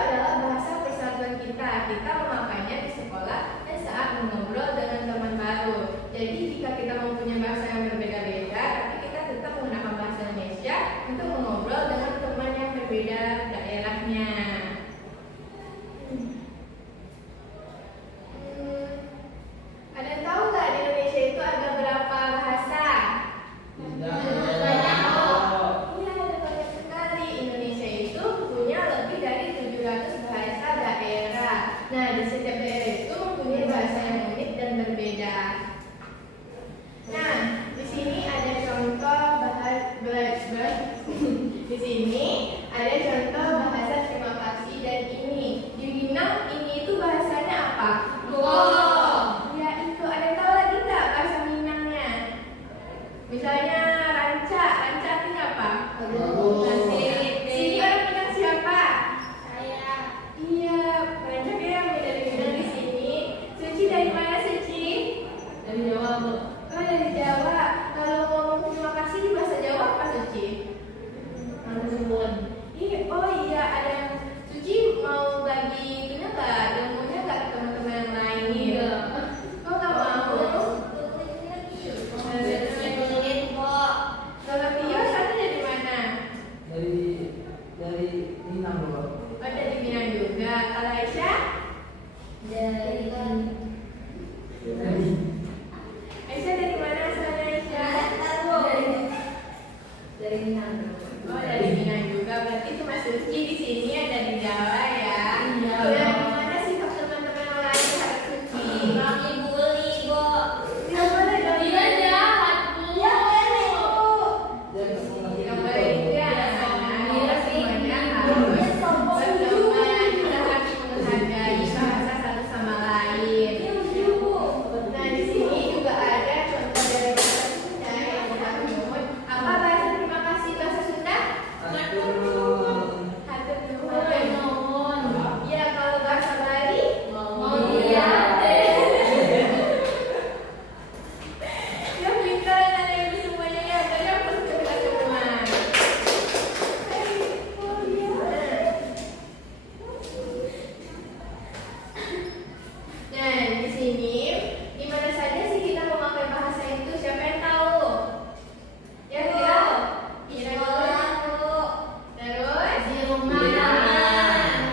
adalah bahasa persatuan kita. Kita memakainya di sekolah dan saat mengobrol dengan teman baru. Jadi jika kita mempunyai bahasa yang berbeda-beda, tapi kita tetap menggunakan bahasa Indonesia untuk mengobrol dengan teman yang berbeda daerahnya. Ada yang tahu nggak di Indonesia itu ada berapa bahasa? Nah, di setiap daerah itu mempunyai bahasa yang unik dan berbeda. Nah, di sini ada contoh bahasa di sini ada contoh bahasa terima kasih dan ini. Di Minang ini itu bahasanya apa? Ya itu. Ada yang tahu lagi nggak bahasa Minangnya? Misalnya ranca artinya apa? Nanti sini orang Minang siapa? Iya, banyak ya yang dari Minang di sini. Suci dari mana Suci? Dari Jawa, Bu. Oh, dari Jawa. Kalau ngomong terima kasih di bahasa Jawa apa Suci? Oh iya, ada yang Suci mau bagi itunya nggak? Ilmunya nggak ke teman-teman yang lain? Iya. Kok nggak mau? Kalau Tio sana dari mana? Dari Minang, Bu. Oh, dari Minang juga. Kalau Aisyah? Aisyah dari mana asalnya Aisyah? Dari Minang. Oh, dari Minang juga. Berarti cuma Suci di sini ada di Jawa ya. Iya. Udah gimana sih teman-teman yang lain terhadap Suci? Nggak boleh dong. Iya, jahat, Bu. Ya boleh Bu. Nggak boleh juga. Kita semuanya harus berteman. Kita harus menghargai bahasa satu sama lain. Nah, di sini juga ada contoh dari bahasa Sunda yang kita menyebut. Apa bahasa terima kasih bahasa Sunda? Hatur nuhun. Ya, kalau bahasa Bali? Ya, pintar anak ibu semuanya ya. Tadi aku sudah bilang semua. Nah, di sini di mana saja sih kita memakai bahasa itu? Siapa yang tahu? Ya, Tio? Terus? Di rumah.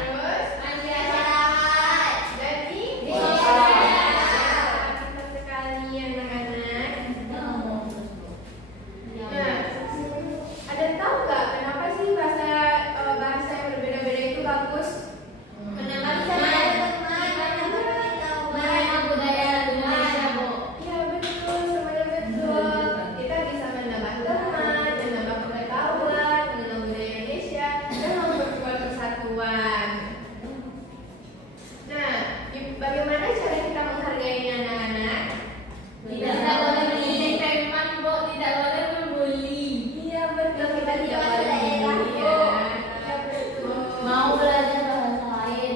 Terus? Jadi? Pintar sekali anak-anak. Nah, ada yang tahu nggak kenapa sih bahasa yang berbeda-beda itu bagus? Iya betul, semuanya betul. Kita bisa menambah teman, menambah pengetahuan, mengenal budaya Indonesia, dan memperkuat persatuan. Nah, bagaimana cara kita menghargainya anak-anak? Iya betul, kita tidak boleh membuli ya. Iya betul. Mau belajar bahasa lain.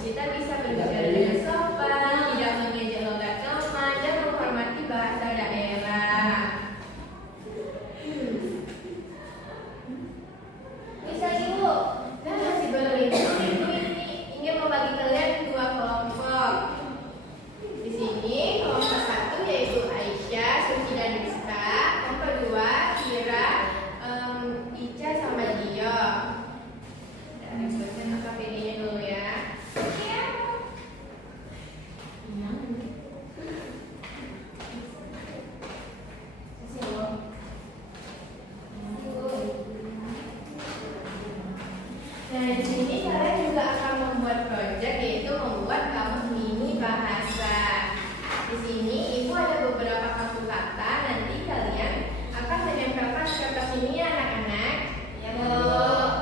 Kita bisa berbicara dengan sopan, tidak mengejek logat teman, dan menghormati bahasa daerah. Dan masih belum ibu ini ingin membagi kalian dua kelompok. Di sini kelompok satu yaitu Aisyah, Suci dan Rizka. Yang kedua Kira, Ica sama Dio. Dan sebutkan AKPD-nya dulu ya. Nah, di sini kalian juga akan membuat proyek, yaitu membuat kamus mini bahasa. Di sini ibu ada beberapa kamu kata. Nanti kalian akan menempelkan di kertas ini ya anak-anak. Ya, Bu.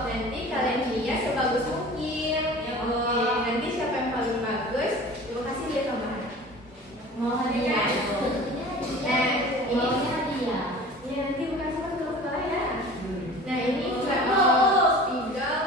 Nanti kalian hias sebagus mungkin. Oke. Nanti siapa yang paling bagus, ibu kasih dia tambahan. Mau hadiah. Nah, ini Maunya hadiah. ya nanti bukan sama sekolah ya. Nah, ini juga spidol.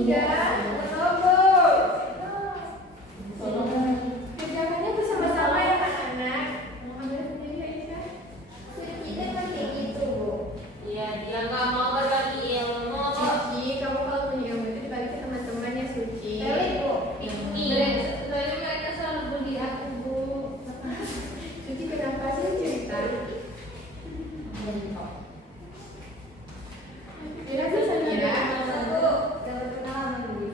Iya, robot. Tolong. Kerjakannya bersama-sama ya anak-anak. Mau ambil sendiri Aisyah? Kita kan kayak gitu, Bu. Iya, dia nggak mau berbagi ilmu kok. Suci, kamu kalau punya ilmu itu dibagi ke teman-teman ya Suci. Tapi, Bu, Soalnya mereka selalu bully aku, Bu. Suci kenapa sih cerita? Bila bisa ya. satu, dapat pengalaman, Bu.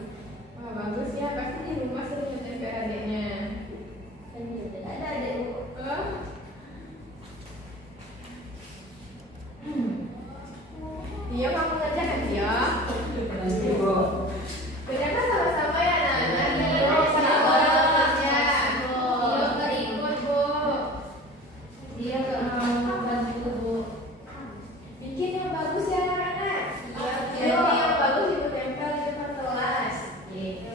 Wah bagus ya, pasti di rumah sering ngetempel adiknya. Ada, Bu. Oh, dia mau mengerjakan dia. Kerjakan sama-sama ya anak-anak. Jangan sama orang kerja. Dia nggak ikut Bu. Dia nggak mau bantu, Bu. Bikin yang bagus ya anak-anak. Iya, Jadi yang bagus ibu tempel di depan kelas. Iya.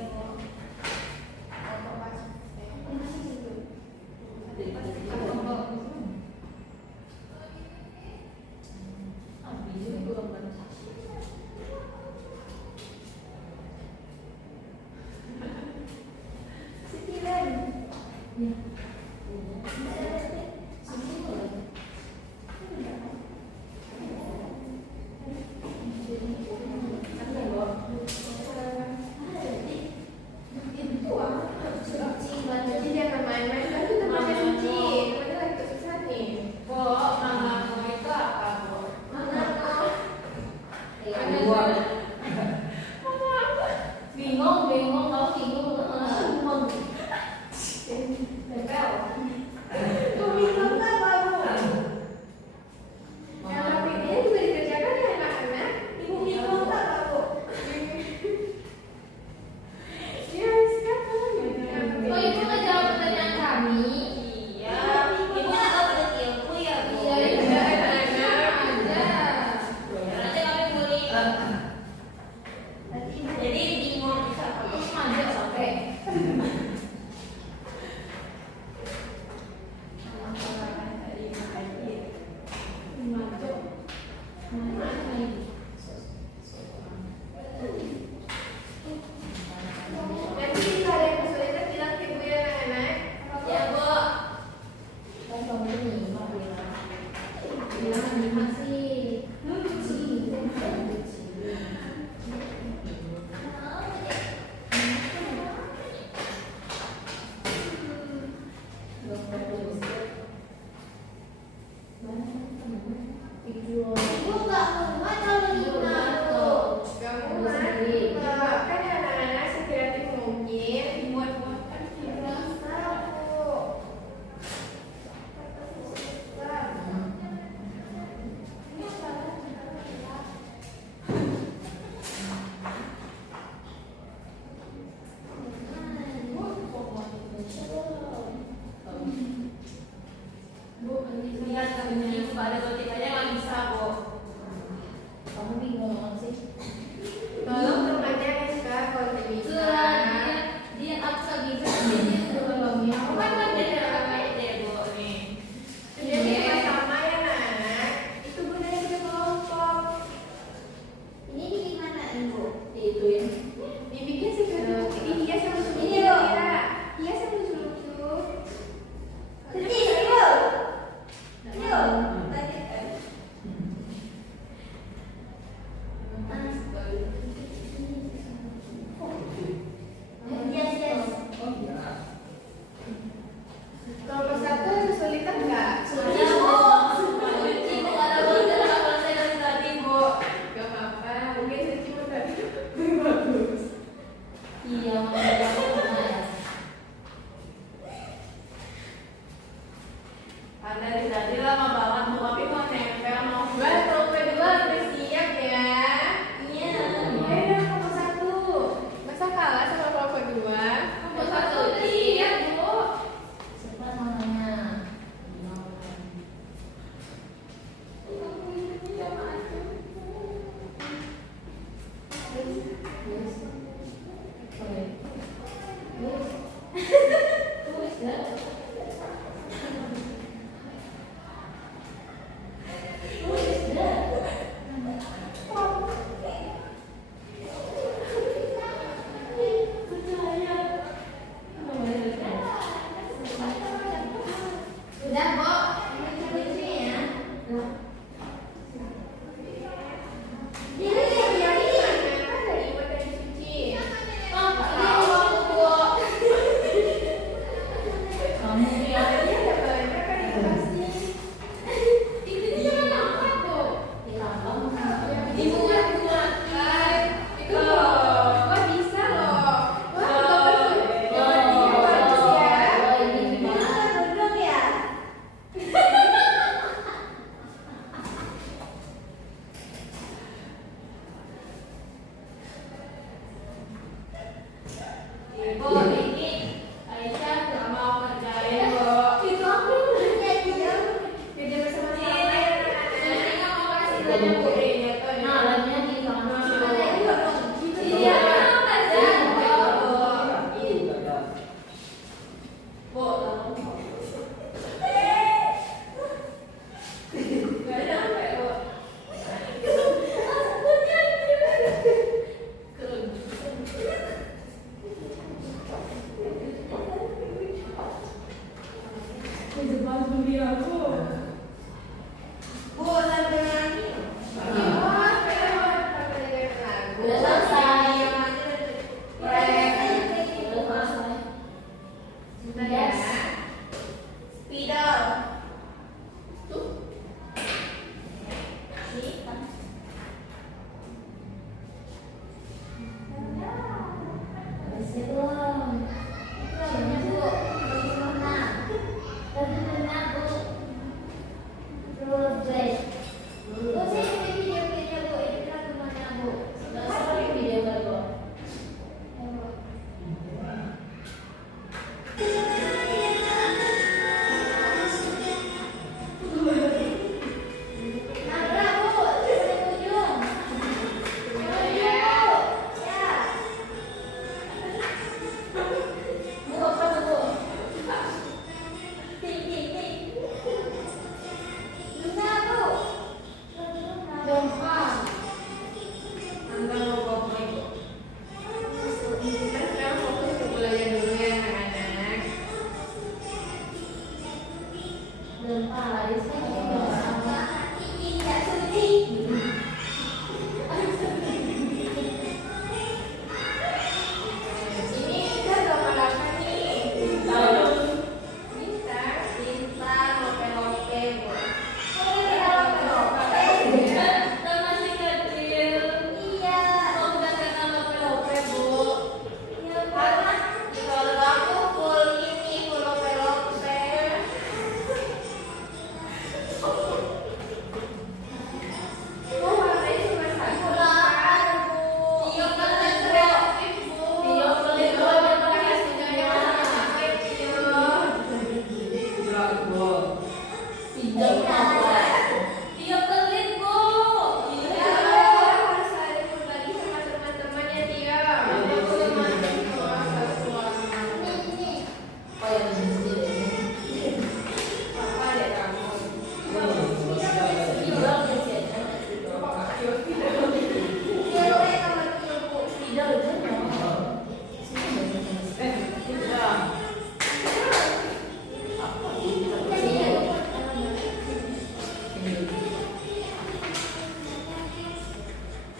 Suci jangan main-main, kan itu temannya Suci. Temannya lagi kesusahan nih. Kok mama itu apa, Bu? Bingung, bingung, kamu bingung. Bingung. Kok bingung apa Bu? Yang rapidnya juga dikerjakan ya anak-anak. Ibu bingung apa Bu? Ya, sekarang Oh, ibu nggak jawab pertanyaan kami. Iya, ibu nggak dapat ilmu ya, Bu. Iya, iya. ada anak-anak. Ada. Nanti kami bully. Bu, ini Aisyah nggak mau kerjain, Bu. Itu aku yang nanya dia. Kerja bersama-sama ya Jadi anak-anak. nggak mau kasih tanya Bu Rini, tuh. Nah, labnya di kampus. Mana juga dong. Gitu Iya, dia. kerjaan, Bu. Bu, nggak nyampe, Bu. Bu, sambil nyanyi. Udah selesai. Udah selesai. Udah selesai. Bentar ya. Spidol. Masih belum. Namanya Bu, bagaimana? Tadi benar Bu. Rollerblade. Bu, saya ini video-video Bu, itu kan kemana Bu? Udah selesai video baru. Ya, Bu. Nabrak Bu, sampai ujung. Ya. Bu, apa tuh, Bu? Ting, ting, ting. Luna Bu. Jompa. Angga mau bawa ibu. Kita sekarang fokus ke belajar dulu ya anak-anak. Jompa. Aisyah juga sama. Ini tidak suci. Ini kita gambar apa nih? Bintang. Bintang, lope-lope Bu. Oh, ini Kan lope-lope. masih kecil. Iya. Mau nggak kena lope-lope, Bu? Iya, karena di keluarga aku full ini, full lope-lope. Oh, warnanya cuma satu. Bulanan Bu. Iya, kan, Kan Bu. kreatif, Bu. Iya, boleh, Bu. Jangan pakai sudahnya sama-sama itu. Pinjam apa? Dia pelit, Bu. Ya, harus saling berbagi sama teman-temannya dia. Dia boleh main sama satu warna. Ini. Oh, yang sendiri. Apa deh kamu? Bilang ya, Cek. Dia boleh nomor 3 Bu. Tidak, itu mau. Jadi ya,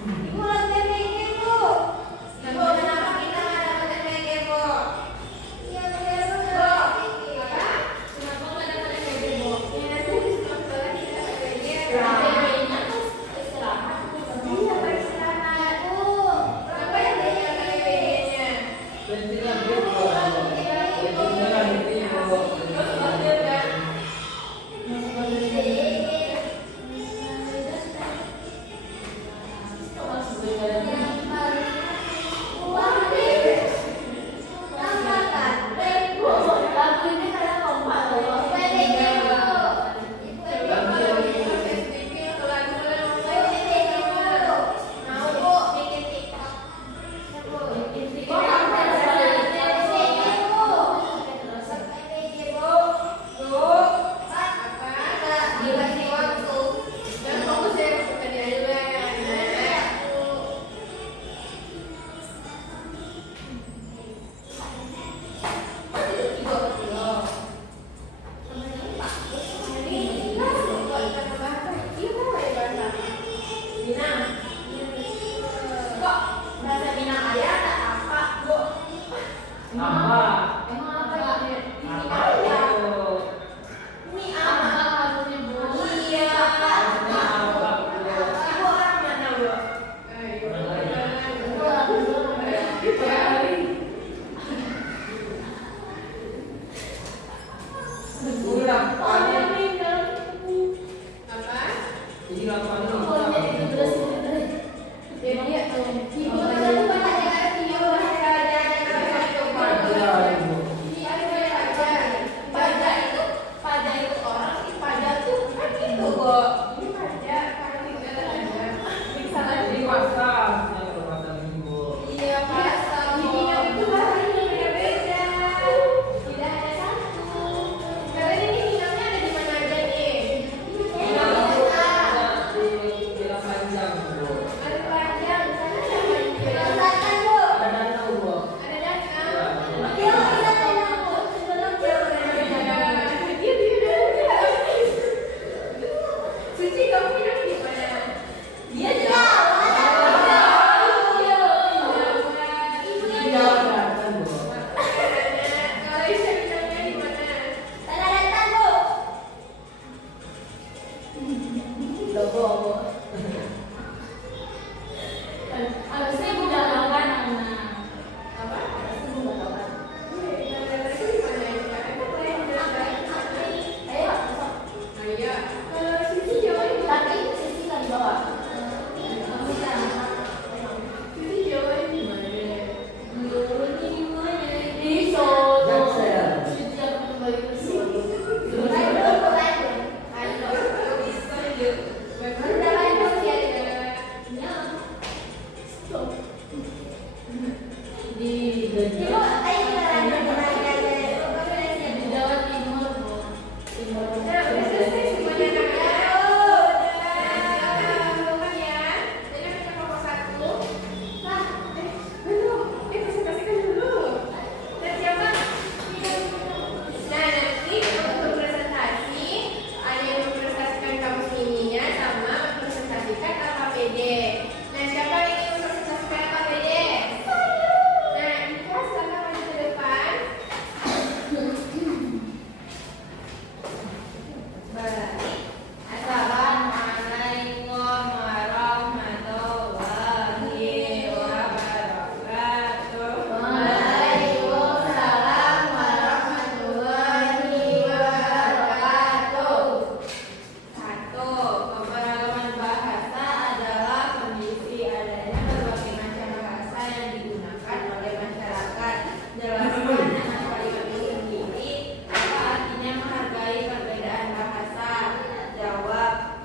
Ibu latihan reggae Bu. Ibu kenapa kita nggak latihan reggae Bu? Iya benar benar. Kenapa nggak dapat yang Bu? Ya, nanti di sekolah kita belajar. Iya, istirahat. Iya beristirahat Bu. Apa yang belajar KBB-nya? Lagu ini karena kompak loh. Emang apa ya? Ini Apa apa? harusnya, Bu? Iya, Ibu orang mana Bu? Itu lagu dulu ya. Jadi ya, Ibu satu banyak video bahasa dan Ada 1000 jawaban Ana. Apa? Ada 1000 jawaban. Ayo, besok. Kalau Sisi jawabannya Tapi sisi kan di bawah. Kamu bisa. Sisi jawabannya gimana? Di Solo. Sisi akan kembali ke Solo. Di Jawa Timur, Bu. Timur. Nah, udah selesai semuanya anak-anak. Bukan ya. Jadi kita kelompok 1. Belum. Presentasikan dulu. Dan siapa? Nah, nanti untuk presentasi ada yang mempresentasikan kamus mininya sama mempresentasikan KKPD. Nah, siapa yang ingin mempresentasikan KKPD? Nah, Ika silakan maju ke depan. Assalamualaikum warahmatullahi wabarakatuh. Waalaikumsalam warahmatullahi wabarakatuh. 1. Keberagaman bahasa adalah kondisi adanya berbagai macam bahasa yang digunakan oleh masyarakat. Jelaskan dengan kalimat itu sendiri apa artinya menghargai perbedaan bahasa. Jawab.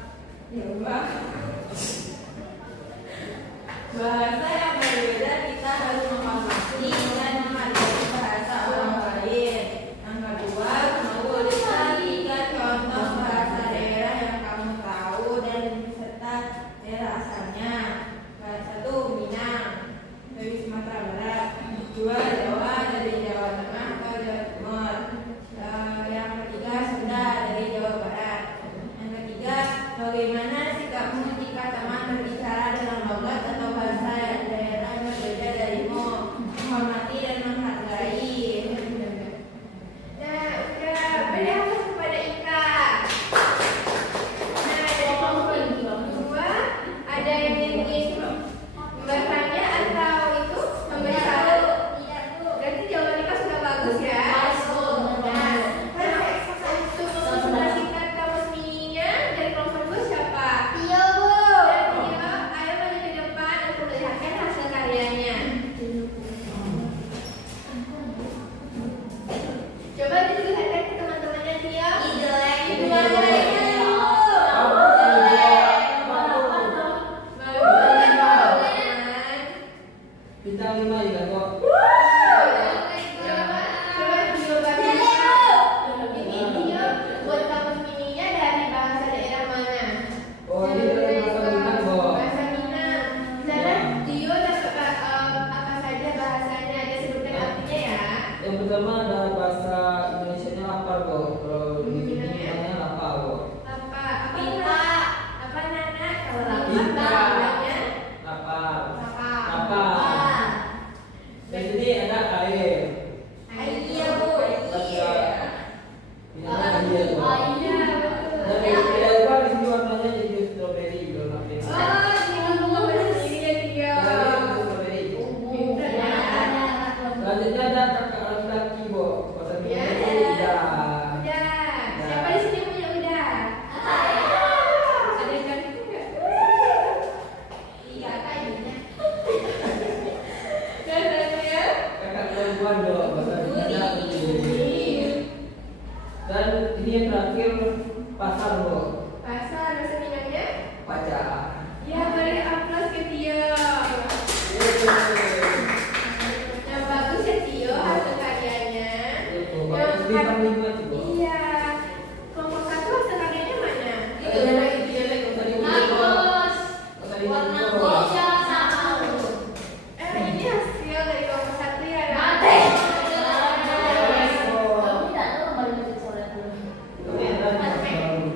Bahasa yang berbeda kita harus menghormati dan menghargai bahasa orang lain. Yang kedua, kamu listkan 3 contoh bahasa daerah yang kamu tahu dan serta daerah asalnya. 1. Minang dari Sumatera Barat. 2. Jawa dari Jawa Tengah atau Jawa Timur. Yang ketiga, Sunda dari Jawa Barat. Yang ketiga, bagaimana sikapmu jika teman berbicara dengan logat atau bahasa daerah yang berbeda darimu? Menghormati dan menghargai. Nah, udah beri aplaus kepada Ika. Nah, dari kelompok 2 ada yang ingin bertanya atau itu memberi saran? Berarti jawaban Ika sudah bagus ya. Nah, untuk mempresentasikan kamus mininya dari kelompok 2 siapa? Iya, Bu. Dan Tio, ayo maju ke depan untuk melihatkan hasil karyanya. Coba diperlihatkan ke teman-temannya Tio. Bintang 5 juga kok. Buat kamus mininya dari bahasa daerah mana? Oh, ini dari bahasa Minang, Bo. Bahasa Minang. Misalnya Tio dapat apa saja bahasanya, dia sebutkan artinya ya. Yang pertama ada bahasa Indonesianya lapar, Bo. Kalau di sini namanya lapar, Bo. Apa Pita. apa Nana? Kalau lapar Pita. namanya Lapar. apa? Lapar. Dan sini ada air. Iya, Bu. Bahasa Minangnya air, Bo. Iya, betul. Dan yang tidak lupa di sini warnanya jadi strawberry, belum namanya. Oh, ini bahasa sendiri ya Tio. Nah, itu strawberry. Pintar ya. Selanjutnya ada kakak laki-laki, Bo. Bahasa Ya. Minangnya udah. Udah. Siapa di sini punya udah? Ada yang cantik enggak? Iya, kayaknya. Katanya. Kakak perempuan, Bo. Bahasa Minangnya Udi. Dan ini yang terakhir pasar, Bo. Pasar bahasa Minangnya? Pacar. Ya, beri aplaus ke Tio. Yang bagus ya Tio hasil karyanya. Bagus bintang 5 tuh, Bo. Iya. Kelompok 1 hasil karyanya mana? Ada lagi, dia lagi tadi Bagus. Warna goja sama. Ini hasil dari kelompok 1 ya. Mate. Kamu tidak tahu kembali ke sore dulu. Ini ada yang baru.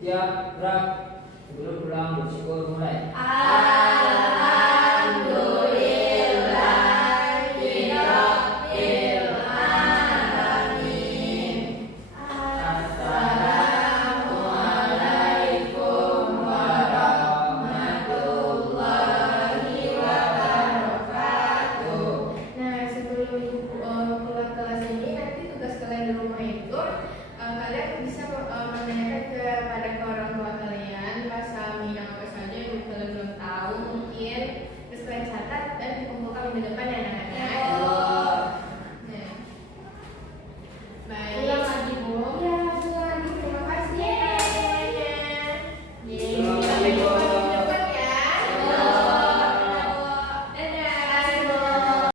Ya, gerak.